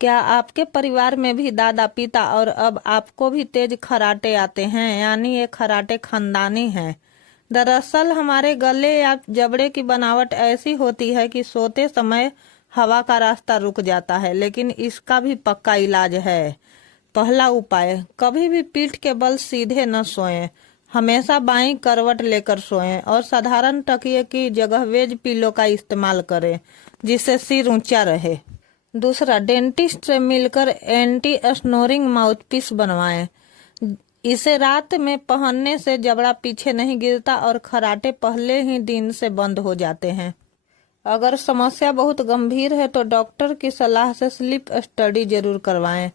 क्या आपके परिवार में भी दादा पिता और अब आपको भी तेज खर्राटे आते हैं, यानी ये खर्राटे खानदानी हैं? दरअसल हमारे गले या जबड़े की बनावट ऐसी होती है कि सोते समय हवा का रास्ता रुक जाता है, लेकिन इसका भी पक्का इलाज है। पहला उपाय, कभी भी पीठ के बल सीधे न सोएं। हमेशा बाईं करवट लेकर सोएं और साधारण तकिए की जगह वेज पिलो का इस्तेमाल करें, जिससे सिर ऊंचा रहे। दूसरा, डेंटिस्ट से मिलकर एंटी स्नोरिंग माउथपीस बनवाएं। इसे रात में पहनने से जबड़ा पीछे नहीं गिरता और खर्राटे पहले ही दिन से बंद हो जाते हैं। अगर समस्या बहुत गंभीर है तो डॉक्टर की सलाह से स्लीप स्टडी जरूर करवाएं।